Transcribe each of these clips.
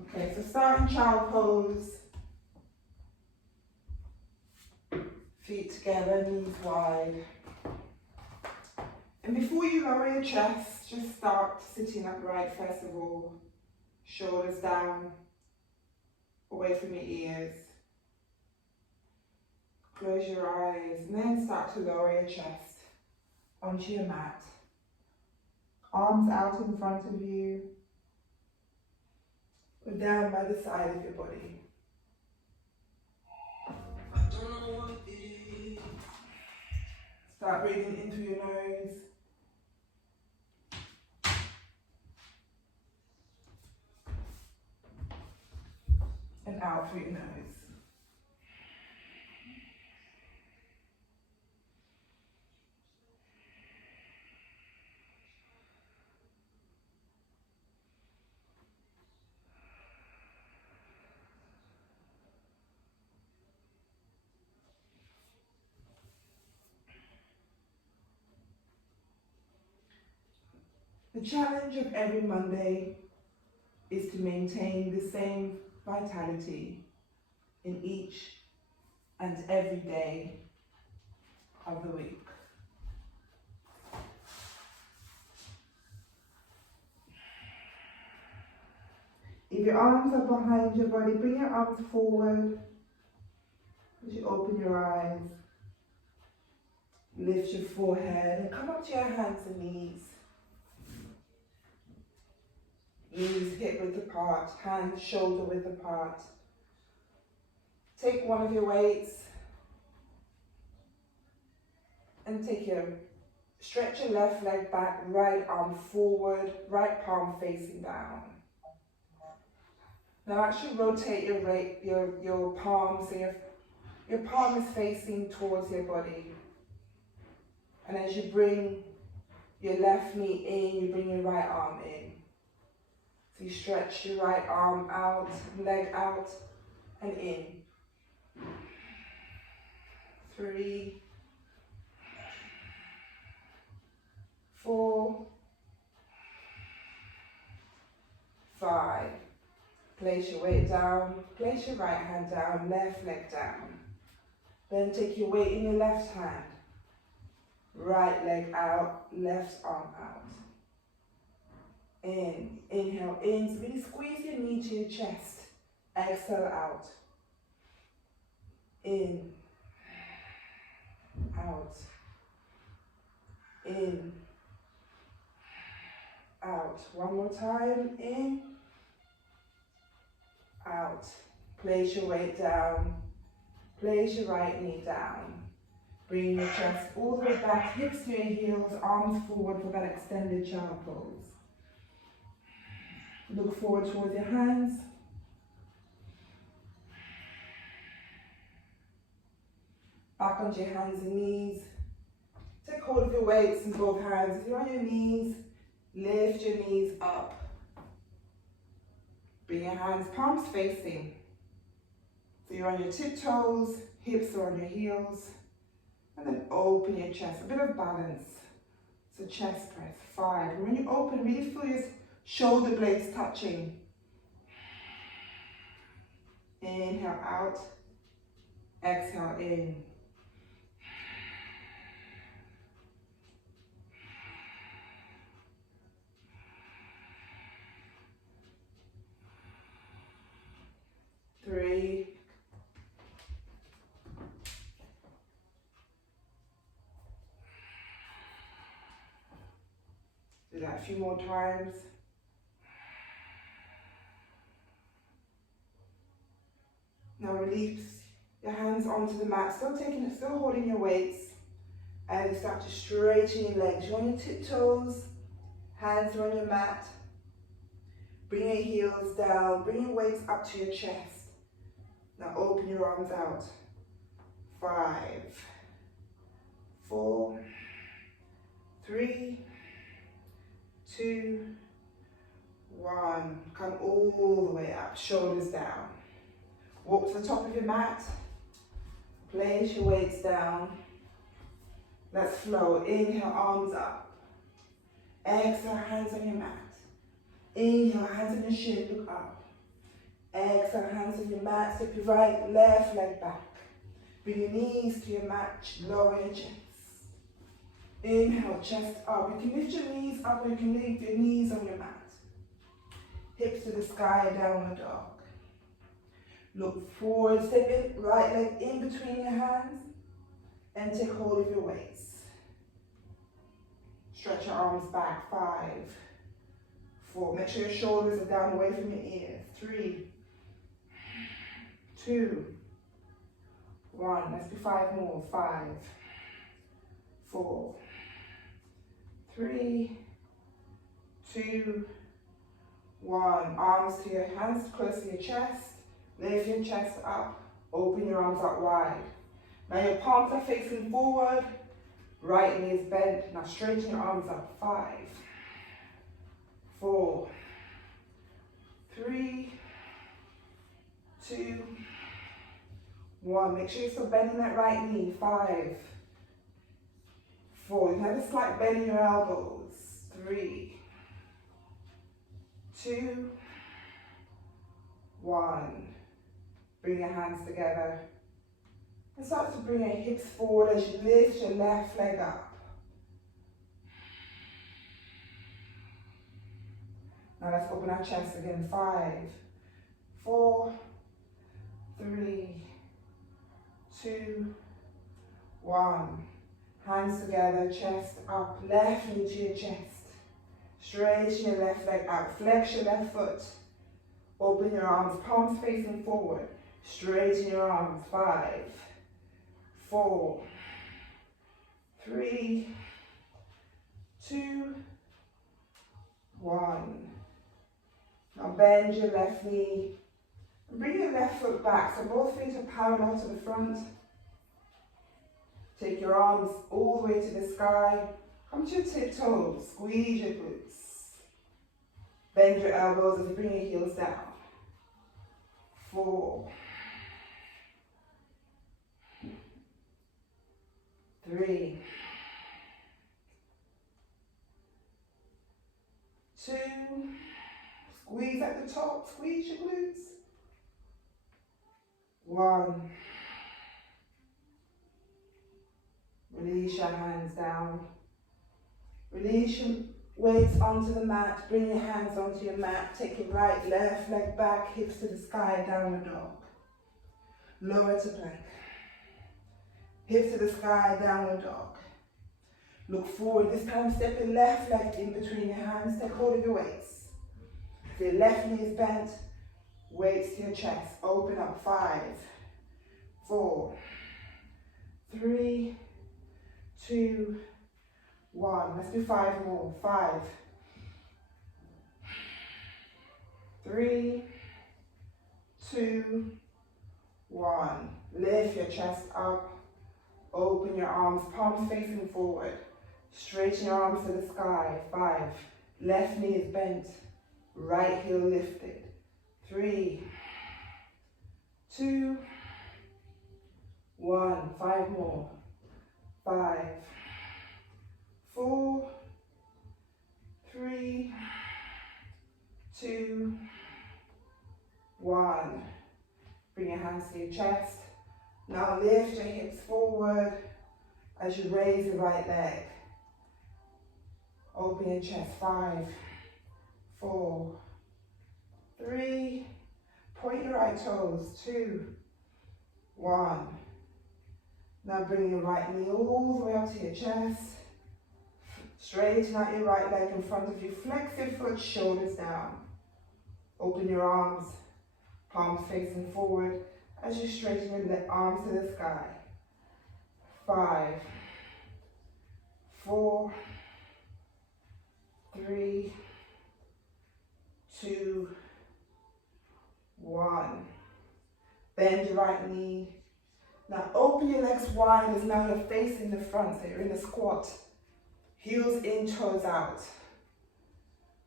Okay, so starting child pose. Feet together, knees wide. And before you lower your chest, just start sitting upright first of all. Shoulders down, away from your ears. Close your eyes and then start to lower your chest onto your mat. Arms out in front of you, or down by the side of your body. Start breathing in through your nose. And out through your nose. The challenge of every Monday is to maintain the same vitality in each and every day of the week. If your arms are behind your body, bring your arms forward as you open your eyes. Lift your forehead and come up to your hands and knees. Knees hip width apart, hands shoulder width apart. Take one of your weights and stretch your left leg back, right arm forward, right palm facing down. Now actually rotate your palm so your palm is facing towards your body. And as you bring your left knee in, you bring your right arm in. So you stretch your right arm out, leg out, and in. 3, 4, 5. Place your weight down, place your right hand down, left leg down. Then take your weight in your left hand. Right leg out, left arm out. In, inhale in, so really squeeze your knee to your chest. Exhale out. In, out. In, out. One more time, in, out. Place your weight down. Place your right knee down. Bring your chest all the way back, hips to your heels, arms forward for that extended child pose. Look forward towards your hands. Back onto your hands and knees. Take hold of your weights in both hands. If you're on your knees, lift your knees up. Bring your hands, palms facing. So you're on your tiptoes, hips are on your heels. And then open your chest, a bit of balance. So chest press, 5. And when you open, really feel your shoulder blades touching. Inhale out, exhale in. Three. Do that a few more times. Now release your hands onto the mat, still holding your weights. And you start to straighten your legs. You're on your tiptoes, hands are on your mat. Bring your heels down, bring your weights up to your chest. Now open your arms out. 5, 4, 3, 2, 1. Come all the way up, shoulders down. Walk to the top of your mat. Place your weights down. Let's flow. Inhale, arms up. Exhale, hands on your mat. Inhale, hands on your shin, look up. Exhale, hands on your mat, step your right, left leg back. Bring your knees to your mat, lower your chest. Inhale, chest up. You can lift your knees up or you can leave your knees on your mat. Hips to the sky, downward dog. Look forward, step in, right leg in between your hands and take hold of your weights. Stretch your arms back, 5, 4. Make sure your shoulders are down away from your ears. 3, 2, 1. Let's do 5 more. 5, 4, 3, 2, 1. Arms to your hands, close to your chest. Lift your chest up. Open your arms out wide. Now your palms are facing forward. Right knee is bent. Now straighten your arms up. 5, 4, 3, 2, 1. Make sure you're still bending that right knee. 5, 4. You have a slight bend in your elbows. 3, 2, 1. Bring your hands together. And start to bring your hips forward as you lift your left leg up. Now let's open our chest again. 5, 4, 3, 2, 1. Hands together, chest up, left knee to your chest. Straighten your left leg out, flex your left foot. Open your arms, palms facing forward. Straighten your arms. 5, 4, 3, 2, 1. Now bend your left knee and bring your left foot back so both feet are parallel to the front. Take your arms all the way to the sky. Come to your tiptoes. Squeeze your glutes. Bend your elbows as you bring your heels down. 4, 3, 2, squeeze at the top, squeeze your glutes. 1, release your hands down. Release your weights onto the mat, bring your hands onto your mat, take your right, left leg back, hips to the sky, downward dog. Lower to plank. Hips to the sky, downward dog. Look forward, this time step your left leg in between your hands, take hold of your weights. If your left knee is bent, weights to your chest, open up. 5, 4, 3, 2, 1. Let's do 5 more. 5, 3, 2, 1. Lift your chest up. Open your arms, palms facing forward. Straighten your arms to the sky. 5. Left knee is bent. Right heel lifted. 3, 2, 1. 5 more. 5, 4, 3, 2, 1. Bring your hands to your chest. Now lift your hips forward as you raise your right leg. Open your chest. 5, 4, 3. Point your right toes. 2, 1. Now bring your right knee all the way up to your chest. Straighten out your right leg in front of you. Flex your foot, shoulders down. Open your arms, palms facing forward as you straighten your arms to the sky. 5, 4, 3, 2, 1. Bend your right knee. Now open your legs wide as now you're facing the front, so you're in a squat. Heels in, toes out.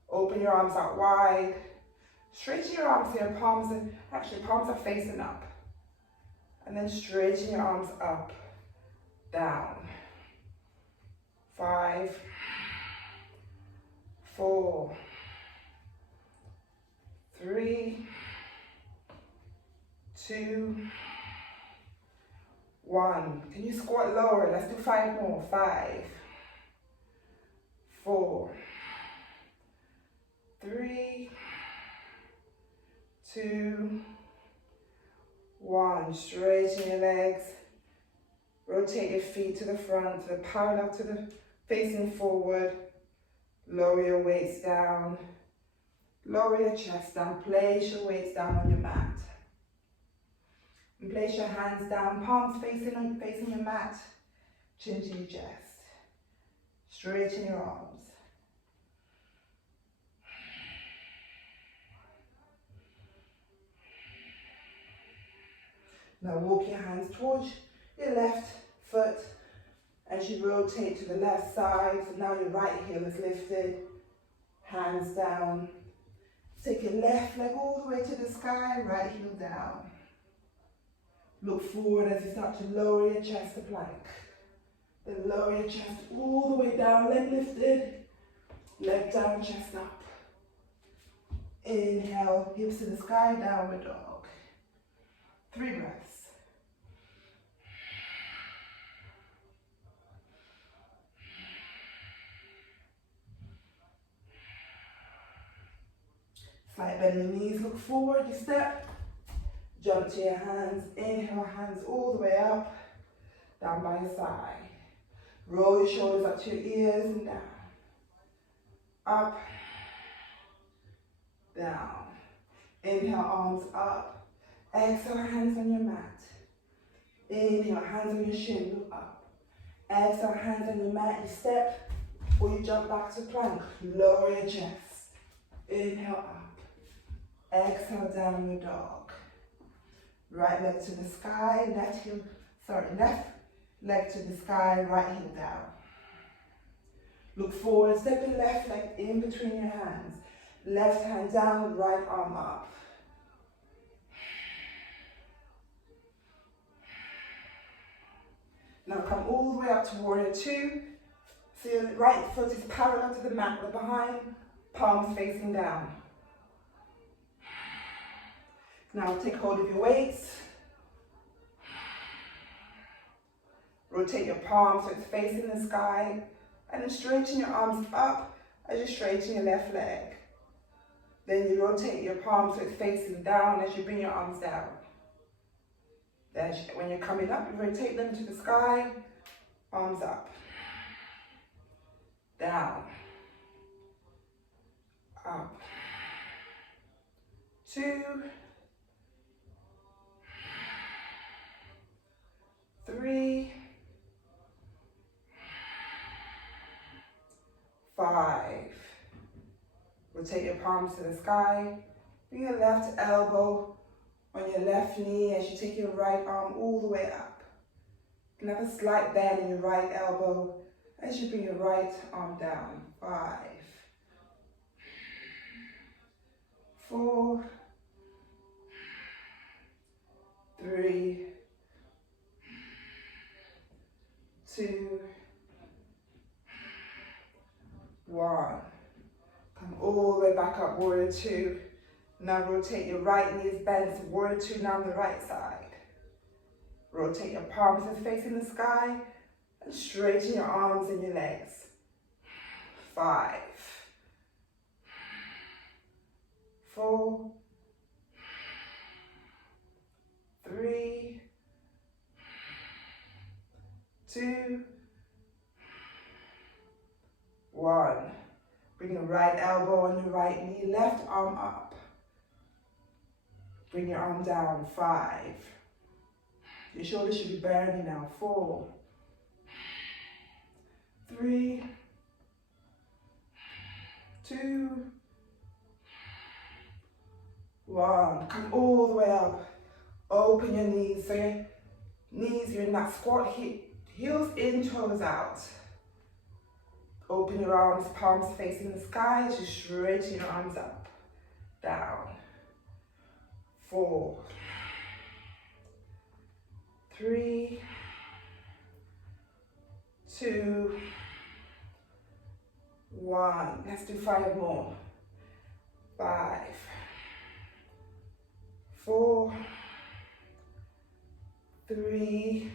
Open your arms out wide. Straighten your arms here, palms are facing up. And then straighten your arms up, down. 5, 4, 3, 2, 1. Can you squat lower? Let's do 5 more. 5, 4, 3, 2, 1. Straighten your legs. Rotate your feet to the front, to the parallel to the facing forward. Lower your weights down. Lower your chest down. Place your weights down on your mat. And place your hands down, palms facing your mat. Chin to your chest. Straighten your arms. Now walk your hands towards your left foot as you rotate to the left side. So now your right heel is lifted, hands down. Take your left leg all the way to the sky, right heel down. Look forward as you start to lower your chest to plank. Then lower your chest all the way down, leg lifted, leg down, chest up. Inhale, hips to the sky, downward dog. 3 breaths. Slight bend in the knees, look forward, you step. Jump to your hands, inhale, hands all the way up, down by your side. Roll your shoulders up to your ears and down. Up, down. Inhale, arms up. Exhale, hands on your mat. Inhale, hands on your shin, look up. Exhale, hands on your mat, you step or you jump back to plank. Lower your chest. Inhale, up. Exhale, downward dog. Right leg to the sky, left leg to the sky, right heel down. Look forward, step your left leg in between your hands. Left hand down, right arm up. Now come all the way up to warrior 2. So your right foot is parallel to the mat, but behind, palms facing down. Now take hold of your weights. Rotate your palms so it's facing the sky. And then straighten your arms up as you straighten your left leg. Then you rotate your palms so it's facing down as you bring your arms down. Then when you're coming up, you rotate them to the sky. Arms up. Down. Up. 2. 3, 5. Rotate your palms to the sky. Bring your left elbow on your left knee as you take your right arm all the way up. You can have a slight bend in your right elbow as you bring your right arm down. 5, 4, 3, 2, 1. Come all the way back up, warrior 2. Now rotate your right knee is bent, so warrior 2 now on the right side. Rotate your palms as facing the sky and straighten your arms and your legs. 5, 4, 3, 2, 1. Bring your right elbow on your right knee, left arm up. Bring your arm down. 5. Your shoulders should be burning now. 4, 3, 2, 1. Come all the way up. Open your knees. So your knees, you're in that squat, heels in, toes out. Open your arms, palms facing the sky as you straighten your arms up. Down. 4, 3, 2, 1. Let's do 5 more. 5, 4, 3,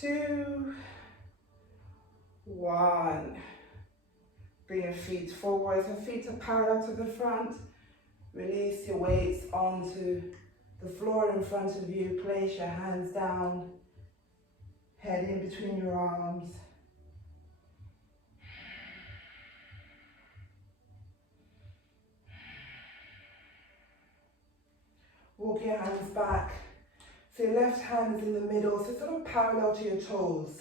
2, 1. Bring your feet forward. Your feet are parallel to the front. Release your weights onto the floor in front of you. Place your hands down. Head in between your arms. Walk your hands back. So your left hand is in the middle, so sort of parallel to your toes.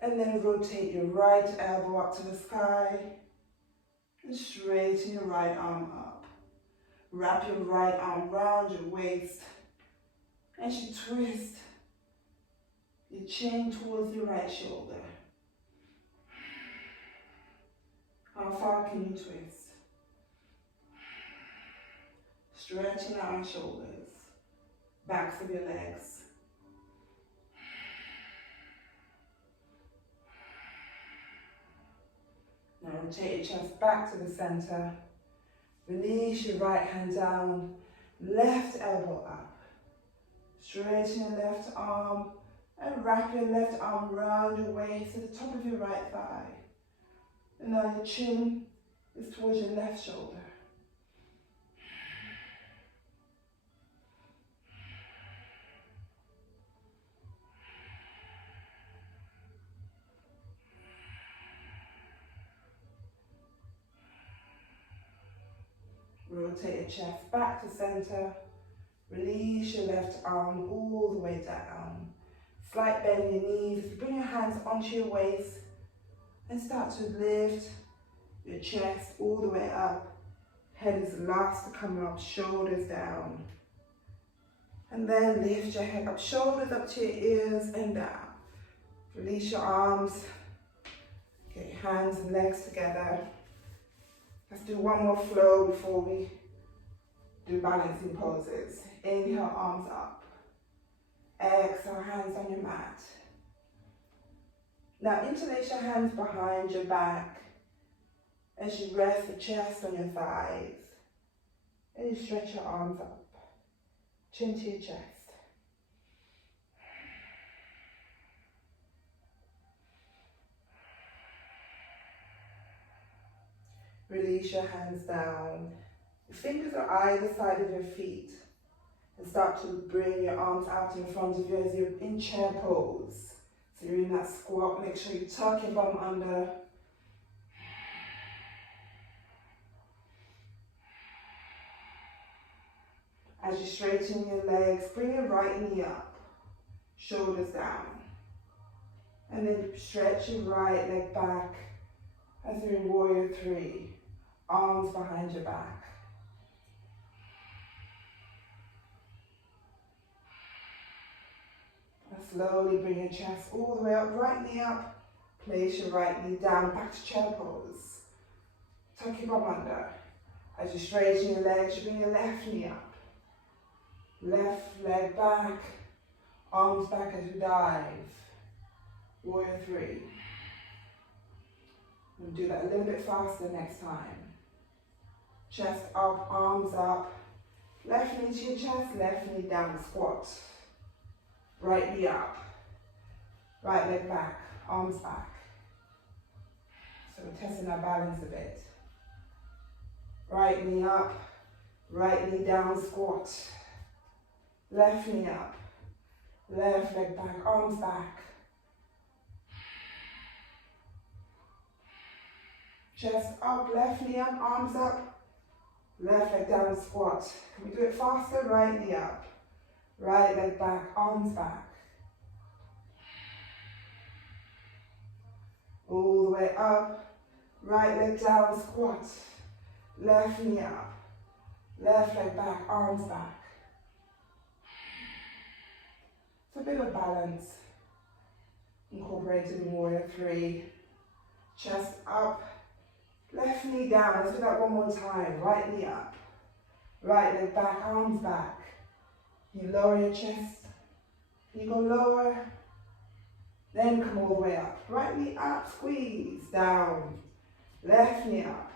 And then rotate your right elbow up to the sky. And straighten your right arm up. Wrap your right arm round your waist. As you twist your chin towards your right shoulder. How far can you twist? Stretching out your shoulders, backs of your legs. Now rotate your chest back to the center. Release your right hand down, left elbow up. Straighten your left arm and wrap your left arm around your waist to the top of your right thigh. And now your chin is towards your left shoulder. Rotate your chest back to center. Release your left arm all the way down. Slight bend in your knees. Bring your hands onto your waist and start to lift your chest all the way up. Head is last to come up, shoulders down. And then lift your head up, shoulders up to your ears and down. Release your arms. Get your hands and legs together. Let's do one more flow before we do balancing poses. Inhale, arms up. Exhale, hands on your mat. Now interlace your hands behind your back as you rest the chest on your thighs. And you stretch your arms up, chin to your chest. Release your hands down. Your fingers are either side of your feet. And start to bring your arms out in front of you as you're in chair pose. So you're in that squat. Make sure you tuck your bum under. As you straighten your legs, bring your right knee up. Shoulders down. And then stretch your right leg back as you're in warrior 3. Arms behind your back. Slowly bring your chest all the way up, right knee up. Place your right knee down, back to chair pose. Tuck your bum under. As you straighten your legs, you bring your left knee up. Left leg back, arms back as you dive. Warrior 3. We'll do that a little bit faster next time. Chest up, arms up. Left knee to your chest, left knee down, squat. Right knee up, right leg back, arms back. So we're testing our balance a bit. Right knee up, right knee down, squat. Left knee up, left leg back, arms back. Chest up, left knee up, arms up. Left leg down, squat. Can we do it faster? Right knee up. Right leg back, arms back. All the way up. Right leg down, squat. Left knee up. Left leg back, arms back. It's a bit of balance. Incorporated in warrior 3. Chest up. Left knee down. Let's do that one more time. Right knee up. Right leg back, arms back. You lower your chest, you go lower, then come all the way up. Right knee up, squeeze, down. Left knee up,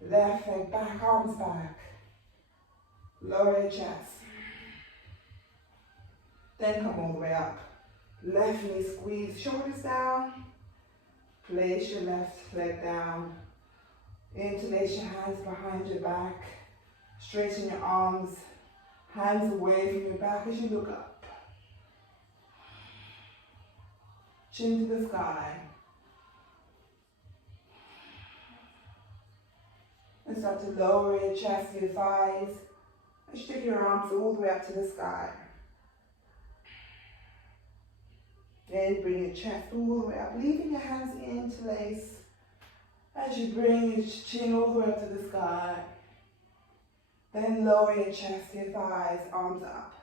left leg back, arms back. Lower your chest. Then come all the way up. Left knee squeeze, shoulders down. Place your left leg down. Interlace your hands behind your back. Straighten your arms. Hands away from your back as you look up. Chin to the sky. And start to lower your chest, your thighs. And stick your arms all the way up to the sky. Then bring your chest all the way up, leaving your hands interlace as you bring your chin all the way up to the sky. Then lower your chest, your thighs, arms up.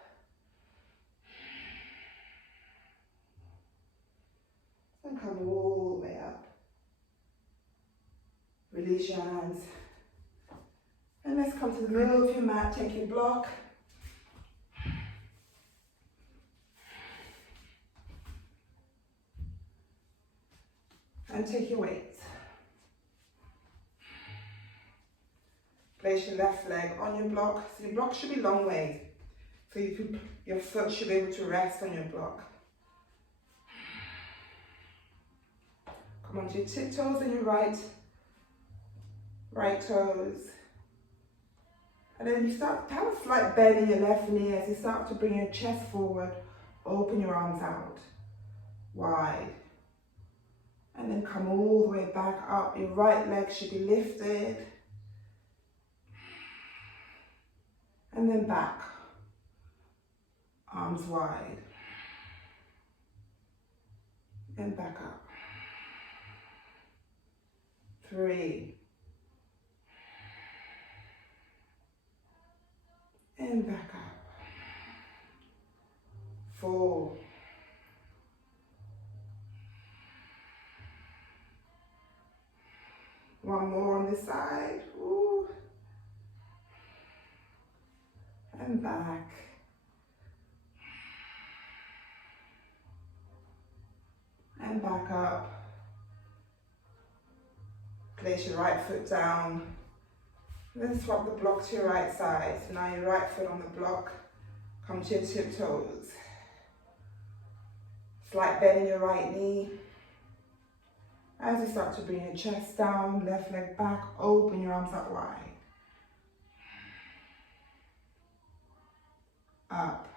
And come all the way up. Release your hands. And let's come to the middle of your mat, take your block. And take your weights. Place your left leg on your block. So your block should be long way. So your foot should be able to rest on your block. Come onto your tiptoes and your right toes. And then you start to have a slight bend in your left knee as you start to bring your chest forward. Open your arms out, wide. And then come all the way back up. Your right leg should be lifted. And then back. Arms wide. And back up. 3. And back up. 4. One more on this side. Ooh. And back. And back up. Place your right foot down. Then swap the block to your right side. So now your right foot on the block. Come to your tiptoes. Slight bend in your right knee. As you start to bring your chest down, left leg back, open your arms up wide. Up.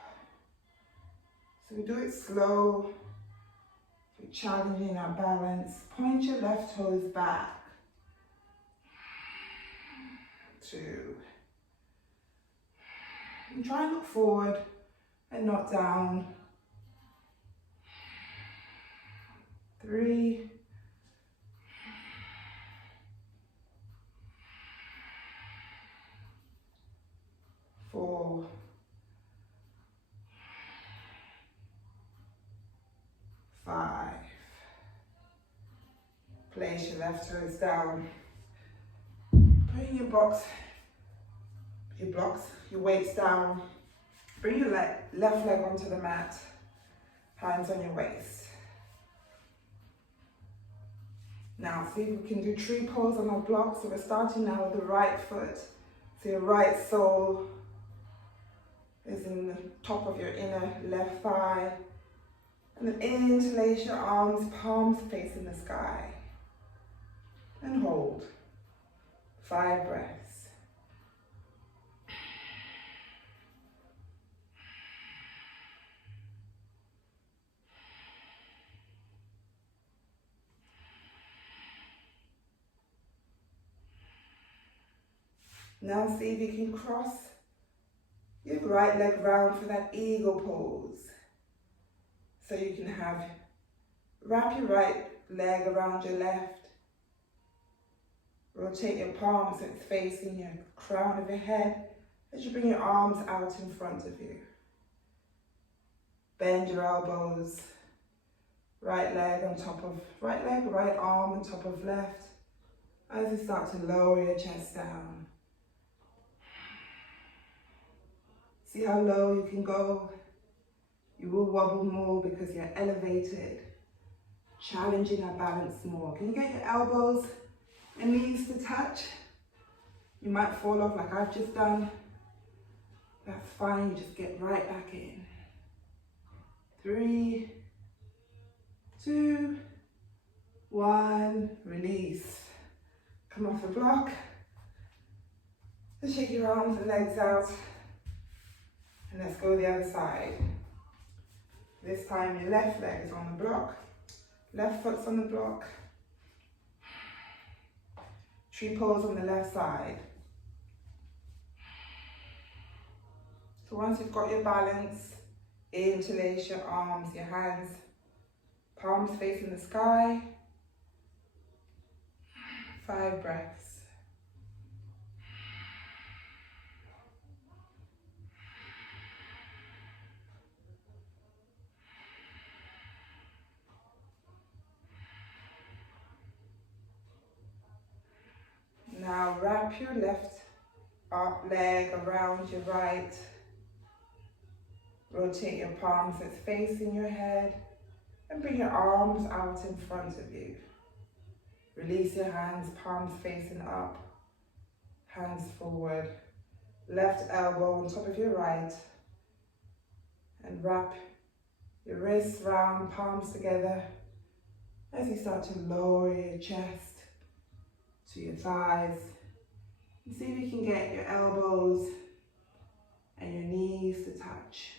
So we do it slow. We're challenging our balance. Point your left toes back. 2. And try and look forward and not down. 3. 4. 5. Place your left toes down. Bring your weights down. Bring your left leg onto the mat. Hands on your waist. Now see if we can do tree pose on our block. So we're starting now with the right foot. So your right sole is in the top of your inner left thigh. And then interlace your arms, palms facing the sky. And hold. 5 breaths. Now see if you can cross your right leg round for that eagle pose. So you can wrap your right leg around your left. Rotate your palms so it's facing your crown of your head as you bring your arms out in front of you. Bend your elbows. Right leg, right arm on top of left. As you start to lower your chest down. See how low you can go. You will wobble more because you're elevated. Challenging our balance more. Can you get your elbows and knees to touch? You might fall off like I've just done. That's fine, you just get right back in. 3, 2, 1, release. Come off the block. Just shake your arms and legs out. And let's go the other side. This time your left leg is on the block. Left foot's on the block. Tree pose on the left side. So once you've got your balance, interlace your arms, your hands, palms facing the sky. 5 breaths. Now wrap your left leg around your right. Rotate your palms so it's facing your head and bring your arms out in front of you. Release your hands, palms facing up, hands forward. Left elbow on top of your right and wrap your wrists round, palms together as you start to lower your chest to your thighs. And see if you can get your elbows and your knees to touch.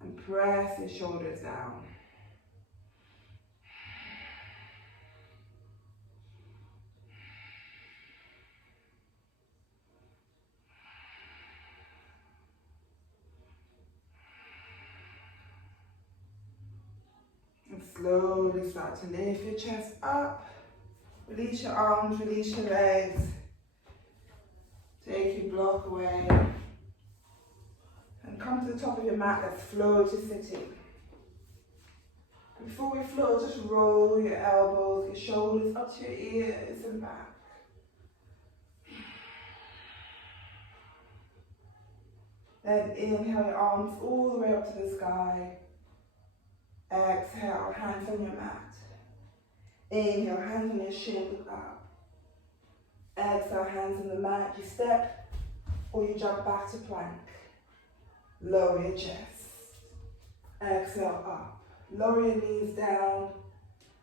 And press your shoulders down. And slowly start to lift your chest up. Release your arms, release your legs. Take your block away. And come to the top of your mat, let's flow to sitting. And before we flow, just roll your elbows, your shoulders up to your ears and back. Then inhale your arms all the way up to the sky. Exhale, hands on your mat. Inhale, hands on your shin, look up. Exhale, hands on the mat. You step or you jump back to plank. Lower your chest. Exhale, up. Lower your knees down.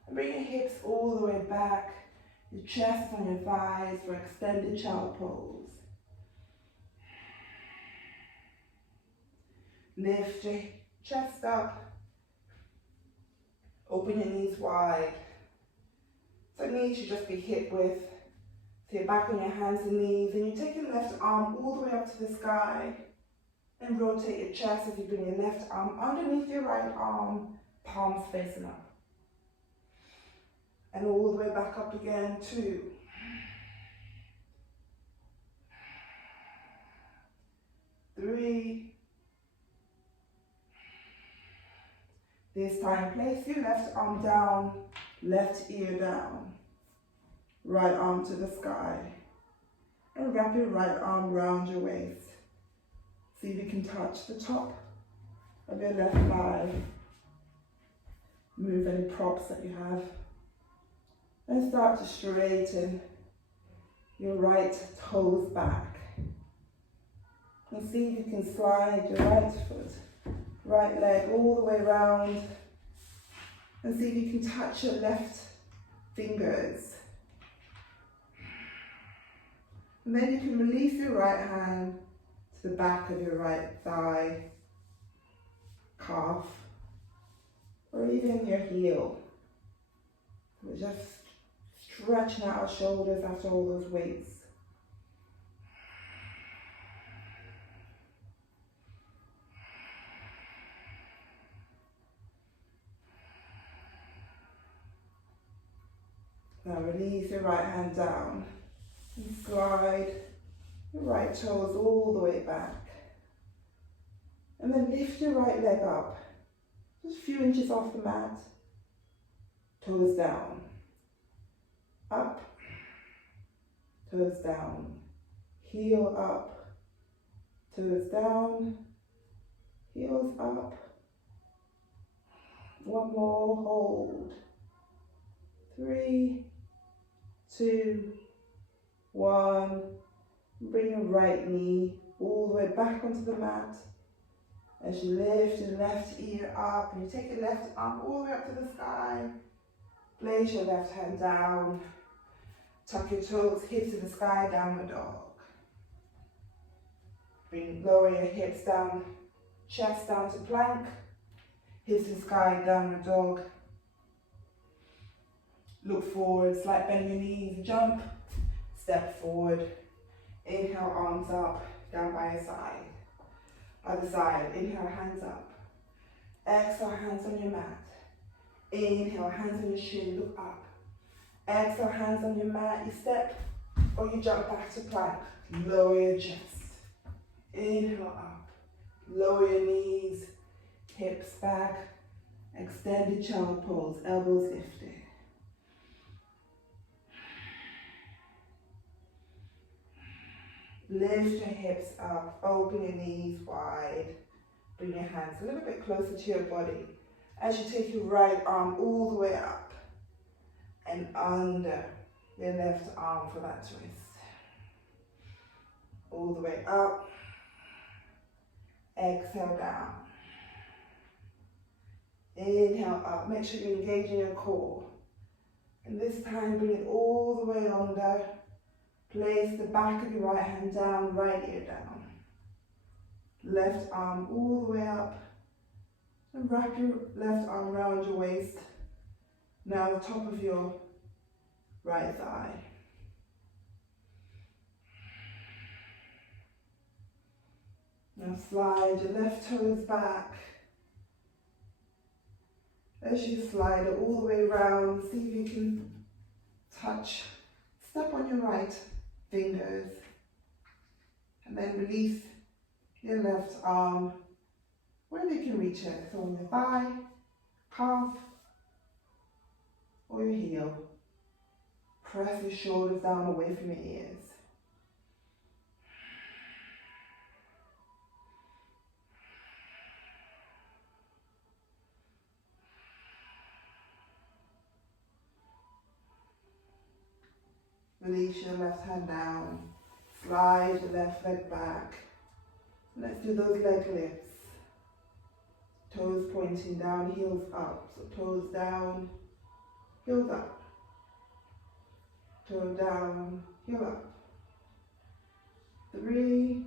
And bring your hips all the way back. Your chest on your thighs for extended child pose. Lift your chest up. Open your knees wide. So knees should just be hip width. So you're back on your hands and knees. And you take your left arm all the way up to the sky. And rotate your chest as you bring your left arm underneath your right arm, palms facing up. And all the way back up again, 2. 3. This time, place your left arm down, left ear down. Right arm to the sky. And wrap your right arm round your waist. See if you can touch the top of your left thigh. Move any props that you have. And start to straighten your right toes back. And see if you can slide your right foot, right leg all the way around. And see if you can touch your left fingers. And then you can release your right hand to the back of your right thigh, calf, or even your heel. We're just stretching out our shoulders after all those weights. Now release your right hand down and slide your right toes all the way back. And then lift your right leg up, just a few inches off the mat. Toes down, up, toes down, heel up, toes down, heels up. One more, hold. 3, 2, 1. Bring your right knee all the way back onto the mat As you lift your left ear up, and you take your left arm all the way up to the sky. Place your left hand down. Tuck your toes, hips to the sky, downward dog. Lower your hips down, chest down to plank. Hips to the sky, downward dog. Look forward, slight bend your knees, jump, step forward. Inhale, arms up, down by your side. Other side, inhale, hands up. Exhale, hands on your mat. Inhale, hands on your shin, look up. Exhale, hands on your mat, you step or you jump back to plank. Lower your chest. Inhale up. Lower your knees, hips back. Extended child pose, elbows lifted. Lift your hips up, open your knees wide. Bring your hands a little bit closer to your body as you take your right arm all the way up and under your left arm for that twist. All the way up. Exhale down. Inhale up. Make sure you're engaging your core. And this time bring it all the way under. Place the back of your right hand down, right ear down. Left arm all the way up. And wrap your left arm around your waist. Now the top of your right thigh. Now slide your left toes back. As you slide it all the way around, see if you can touch, step on your right fingers. And then release your left arm wherever you can reach it. So on your thigh, calf, or your heel. Press your shoulders down away from your ears. Release your left hand down. Slide your left leg back. Let's do those leg lifts. Toes pointing down, heels up. So toes down, heels up. Toe down, heel up. 3,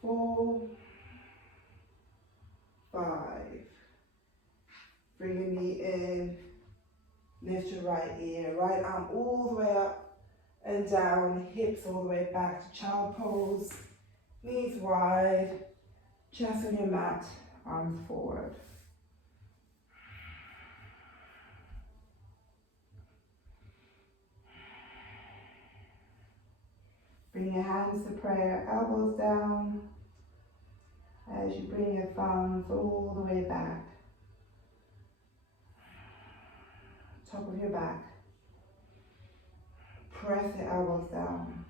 4, 5. Bring your knee in. Lift your right ear, right arm all the way up and down, hips all the way back to child pose, knees wide, chest on your mat, arms forward. Bring your hands to prayer, elbows down, as you bring your thumbs all the way back. Top of your back. Press your elbows down.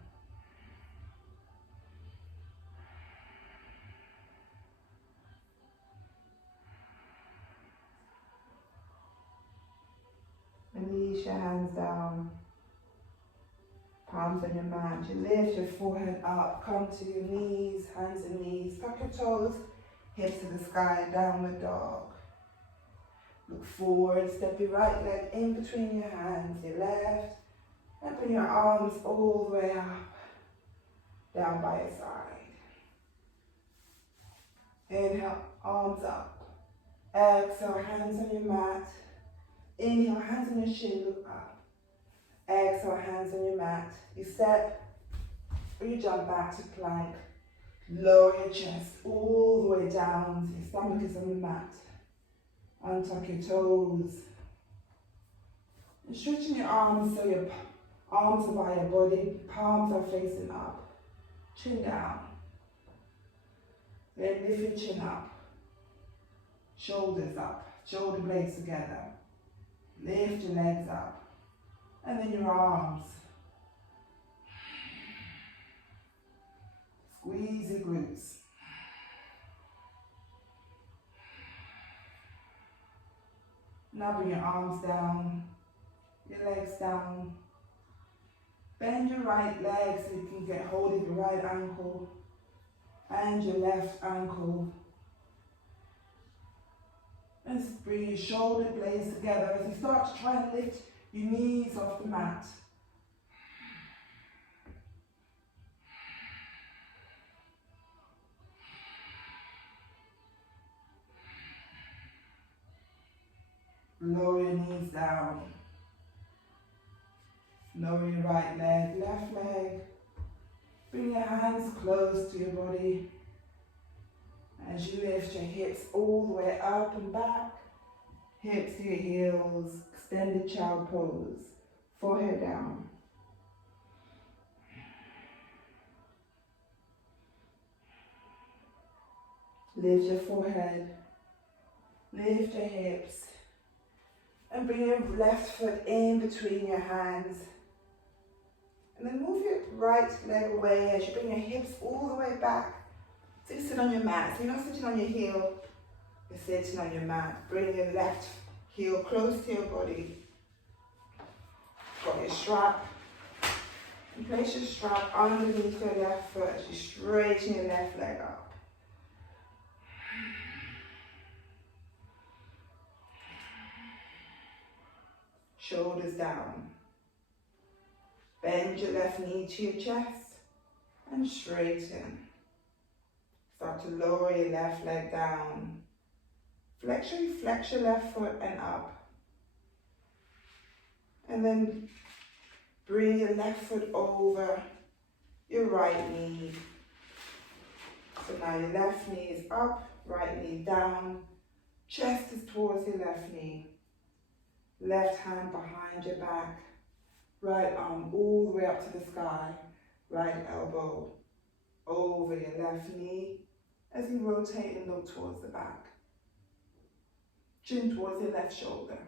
Release your hands down. Palms on your mat. You lift your forehead up. Come to your knees, hands and knees. Tuck your toes, hips to the sky, downward dog. Look forward, step your right leg in between your hands, your left, and bring your arms all the way up, down by your side. Inhale, arms up. Exhale, hands on your mat. Inhale, hands on your shin, look up. Exhale, hands on your mat. You step, or you jump back to plank. Lower your chest all the way down, so your stomach is on the mat. Untuck your toes. And stretching your arms so your arms are by your body, palms are facing up. Chin down. Then lift your chin up. Shoulders up. Shoulder blades together. Lift your legs up. And then your arms. Squeeze your glutes. Now bring your arms down, your legs down. Bend your right leg so you can get hold of your right ankle. and your left ankle. Let's bring your shoulder blades together as you start to try and lift your knees off the mat. Lower your knees down. Lower your right leg, left leg. Bring your hands close to your body as you lift your hips all the way up and back. Hips to your heels, extended child pose, forehead down. Lift your forehead, lift your hips, and bring your left foot in between your hands. And then move your right leg away as you bring your hips all the way back. So you sit on your mat. So you're not sitting on your heel, you're sitting on your mat. Bring your left heel close to your body. Got your strap. And place your strap underneath your left foot as you straighten your left leg up. Shoulders down. Bend your left knee to your chest and straighten. Start to lower your left leg down. Flex your left foot and up. And then bring your left foot over your right knee. So now your left knee is up, right knee down. Chest is towards your left knee. Left hand behind your back. Right arm all the way up to the sky. Right elbow over your left knee as you rotate and look towards the back. Chin towards your left shoulder.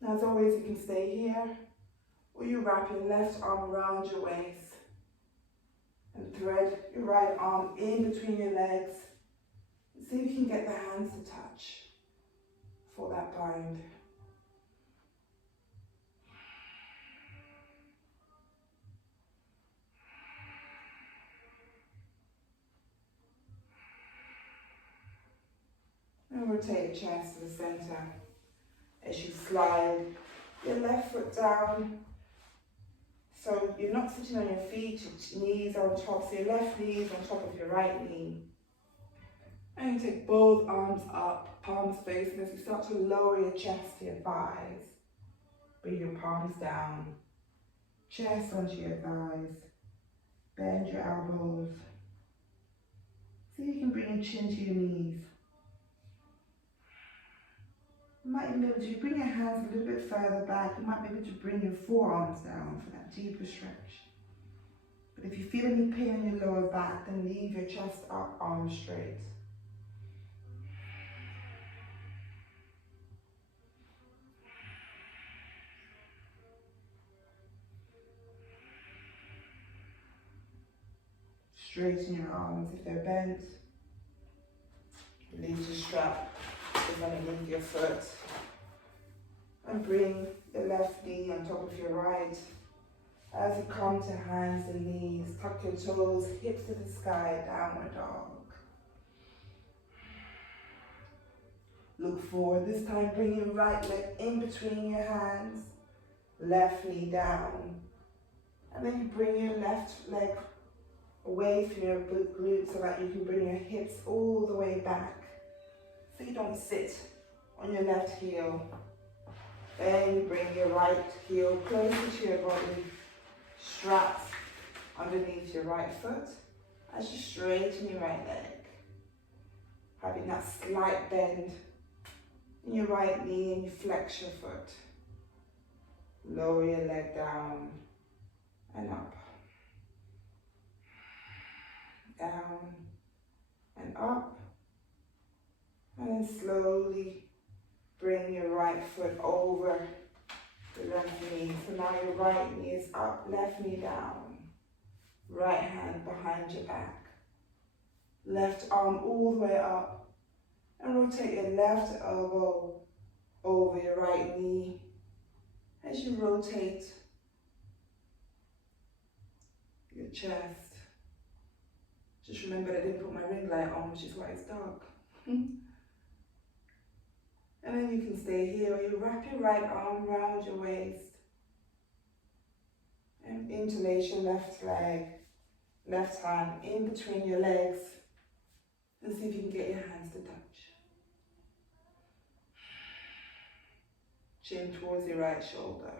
Now, as always, you can stay here, or you wrap your left arm around your waist and thread your right arm in between your legs. See if you can get the hands to touch for that bind. And rotate your chest to the center as you slide your left foot down. So you're not sitting on your feet, your knees are on top, so your left knee is on top of your right knee. And you take both arms up, palms facing as you start to lower your chest to your thighs. Bring your palms down, chest onto your thighs. Bend your elbows. See if you can bring your chin to your knees. You might even be able to bring your hands a little bit further back. You might be able to bring your forearms down for that deeper stretch. But if you feel any pain in your lower back, then leave your chest up, arms straight. Straighten your arms if they're bent. Release your strap is underneath your foot. And bring your left knee on top of your right. As you come to hands and knees, tuck your toes, hips to the sky, downward dog. Look forward. This time bring your right leg in between your hands. Left knee down. And then you bring your left leg away from your glute so that you can bring your hips all the way back. So you don't sit on your left heel. Then you bring your right heel closer to your body. Straps underneath your right foot as you straighten your right leg. Having that slight bend in your right knee and you flex your foot. Lower your leg down and up. Down and up. And then slowly bring your right foot over the left knee. So now your right knee is up, left knee down. Right hand behind your back. Left arm all the way up. And rotate your left elbow over your right knee. As you rotate, your chest. Just remember that I didn't put my ring light on, which is why it's dark. And then you can stay here, or you wrap your right arm around your waist. And interlace your left leg, left hand in between your legs. And see if you can get your hands to touch. Chin towards your right shoulder.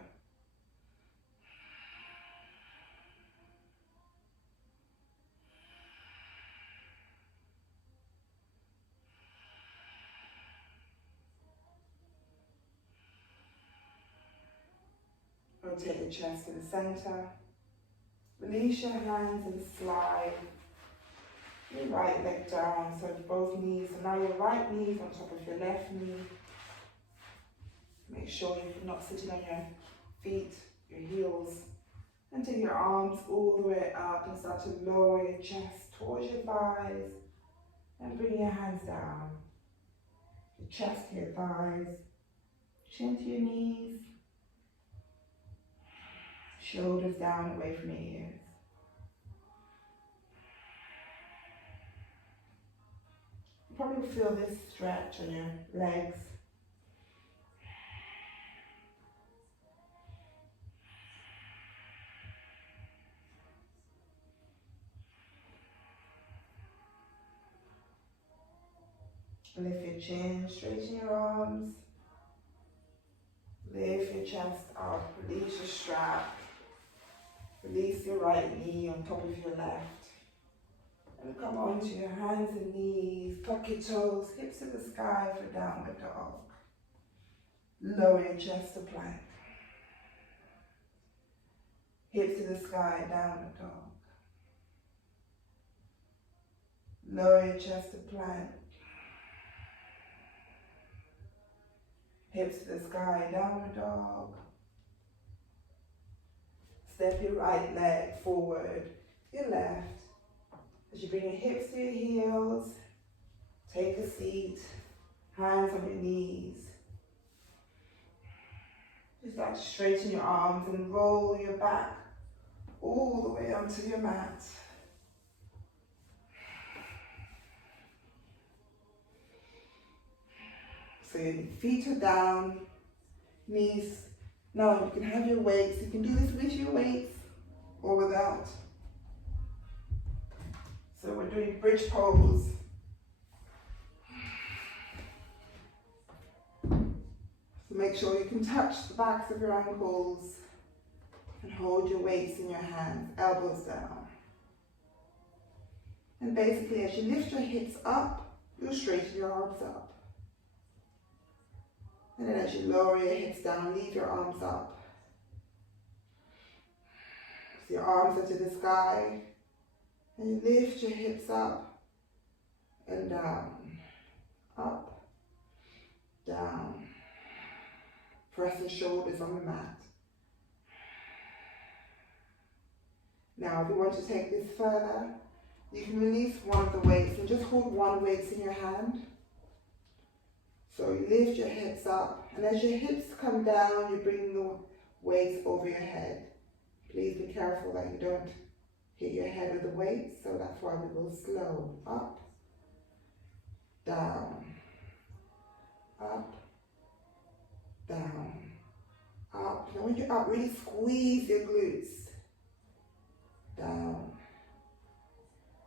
Rotate your chest to the center. Release your hands and slide your right leg down, so both knees. So now your right knee is on top of your left knee. Make sure you're not sitting on your feet, your heels. And take your arms all the way up and start to lower your chest towards your thighs. And bring your hands down. Your chest to your thighs. Chin to your knees. Shoulders down away from your ears. You probably feel this stretch on your legs. Lift your chin, straighten your arms. Lift your chest up, release your strap. Release your right knee on top of your left. And come onto your hands and knees, tuck your toes, hips to the sky for downward dog. Lower your chest to plank. Hips to the sky, downward dog. Lower your chest to plank. Hips to the sky, downward dog. Step your right leg forward, your left. As you bring your hips to your heels, take a seat, hands on your knees. Just start to straighten your arms and roll your back all the way onto your mat. So your feet are down, knees. Now you can have your weights. You can do this with your weights or without. So we're doing bridge pose. So make sure you can touch the backs of your ankles and hold your weights in your hands, elbows down. And basically as you lift your hips up, you'll straighten your arms up. And then as you lower your hips down, leave your arms up. So your arms are to the sky. And you lift your hips up and down. Up, down. Press your shoulders on the mat. Now if you want to take this further, you can release one of the weights and just hold one weight in your hand. So you lift your hips up, and as your hips come down, you bring the weights over your head. Please be careful that you don't hit your head with the weights, so that's why we go slow. Up, down, up, down, up. Now when you're up, really squeeze your glutes. Down,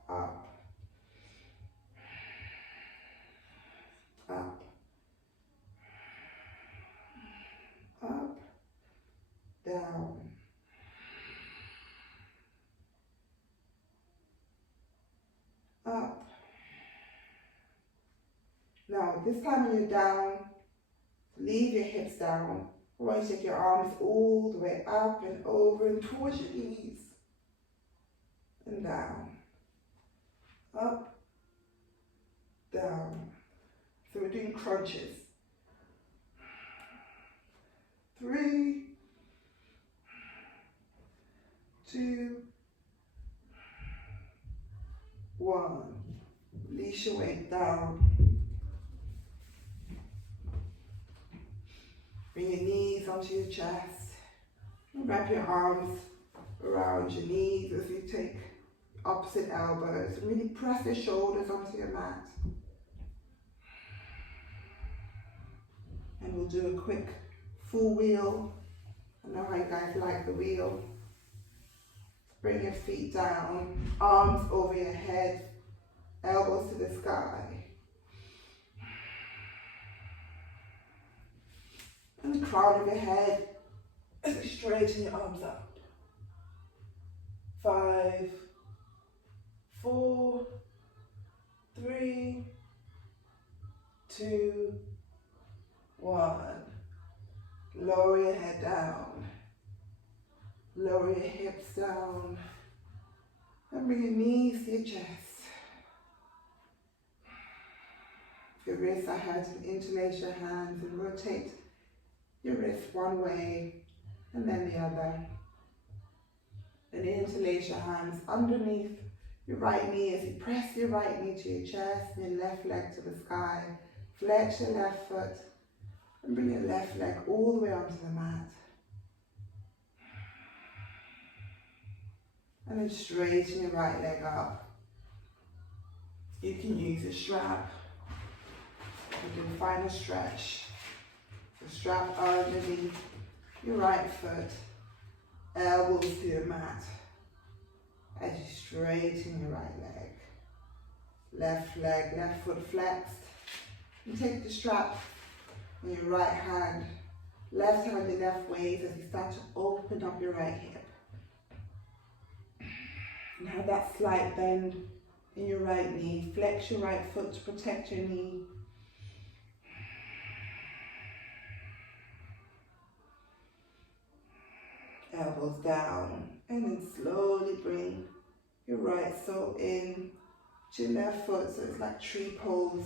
up, up, up, down, up. Now this time when you're down, leave your hips down. I want you to take your arms all the way up and over and towards your knees. And down, up, down. So we're doing crunches. 3, 2, 1. Release your weight down. Bring your knees onto your chest. And wrap your arms around your knees as you take opposite elbows. Really press your shoulders onto your mat. And we'll do a quick full wheel. I know how you guys like the wheel. Bring your feet down, arms over your head, elbows to the sky. And the crown of your head as you straighten your arms up. 5, 4, 3, 2, 1. Lower your head down. Lower your hips down. And bring your knees to your chest. If your wrists are hurting, interlace your hands and rotate your wrist one way and then the other. Then interlace your hands underneath your right knee as you press your right knee to your chest and your left leg to the sky. Flex your left foot and bring your left leg all the way onto the mat. And then straighten your right leg up. You can use a strap. We do a final stretch. So strap underneath your right foot, elbows to your mat. As you straighten your right leg, left foot flexed. And take the strap in your right hand, left hand on the left waist as you start to open up your right hip. And have that slight bend in your right knee. Flex your right foot to protect your knee. Elbows down. And then slowly bring your right sole in to your left foot. So it's like tree poles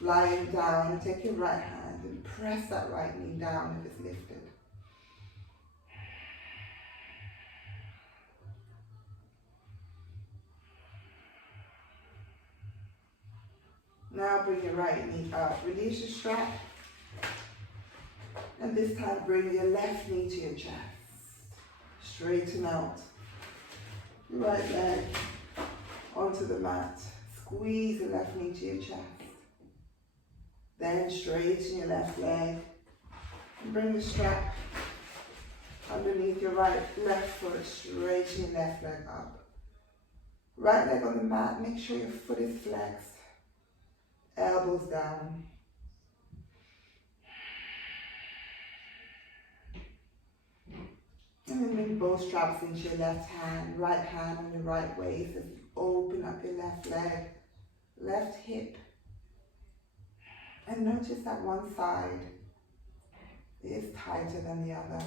lying down. And take your right hand and press that right knee down if it's lifted. Now bring your right knee up, release your strap, and this time bring your left knee to your chest. Straighten out your right leg onto the mat. Squeeze the left knee to your chest. Then straighten your left leg and bring the strap underneath your left foot. Straighten your left leg up. Right leg on the mat, make sure your foot is flexed. Elbows down. And then bring both straps into your left hand, right hand on your right waist as you open up your left leg, left hip. And notice that one side is tighter than the other.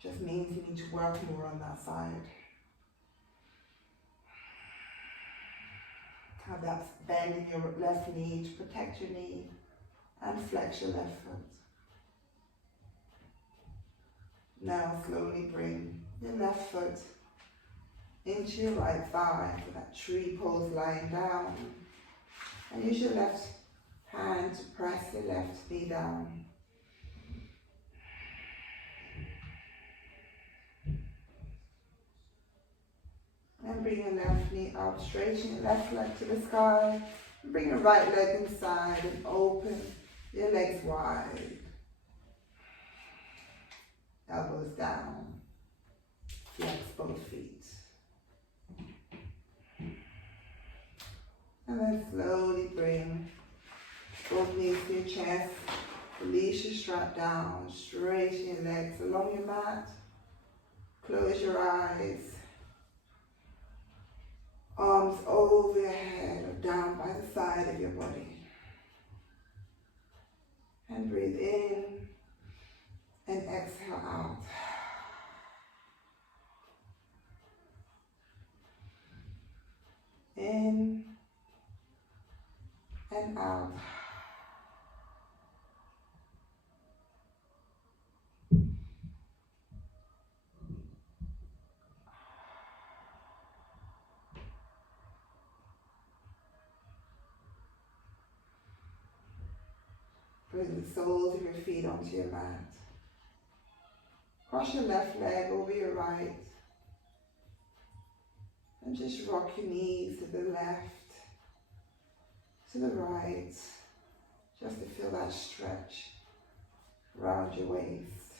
Just means you need to work more on that side. Have that bend in your left knee to protect your knee and flex your left foot. Now slowly bring your left foot into your right thigh for that tree pose lying down. And use your left hand to press your left knee down. And bring your left knee up, straighten your left leg to the sky. And bring your right leg inside and open your legs wide. Elbows down. Flex both feet. And then slowly bring both knees to your chest. Release your strap down. Straighten your legs along your mat. Close your eyes. Arms over your head or down by the side of your body. And breathe in and exhale out. In and out. bring the soles of your feet onto your mat. Cross your left leg over your right. And just rock your knees to the left, to the right, just to feel that stretch around your waist.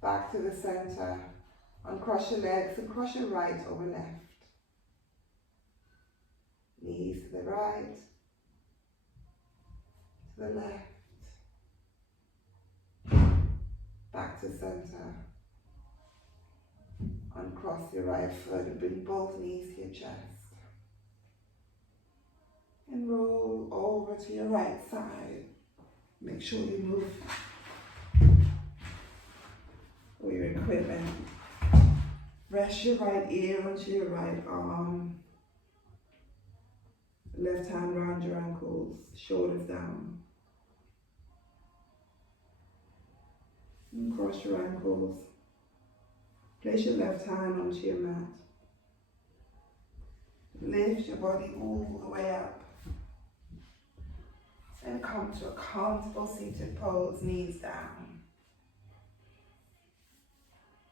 Back to the center. Uncross your legs and cross your right over left. Knees to the right, to the left. Back to center. Uncross your right foot and bring both knees to your chest. And roll over to your right side. Make sure you move all your equipment. Rest your right ear onto your right arm. Left hand round your ankles, shoulders down. And cross your ankles. Place your left hand onto your mat. Lift your body all the way up. And come to a comfortable seated pose, knees down.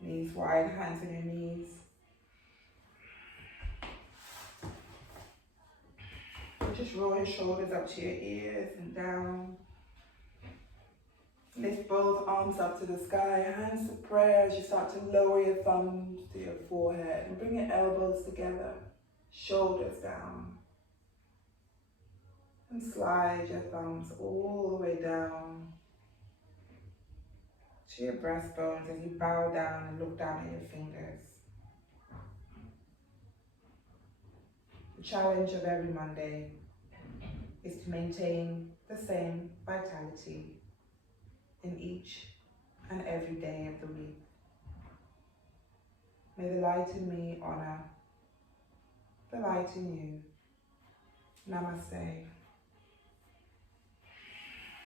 Knees wide, hands on your knees. Just roll your shoulders up to your ears and down. Lift both arms up to the sky, hands to prayer as you start to lower your thumbs to your forehead and bring your elbows together, shoulders down. And slide your thumbs all the way down to your breastbones as you bow down and look down at your fingers. The challenge of every Monday is to maintain the same vitality in each and every day of the week. May the light in me honor the light in you. Namaste.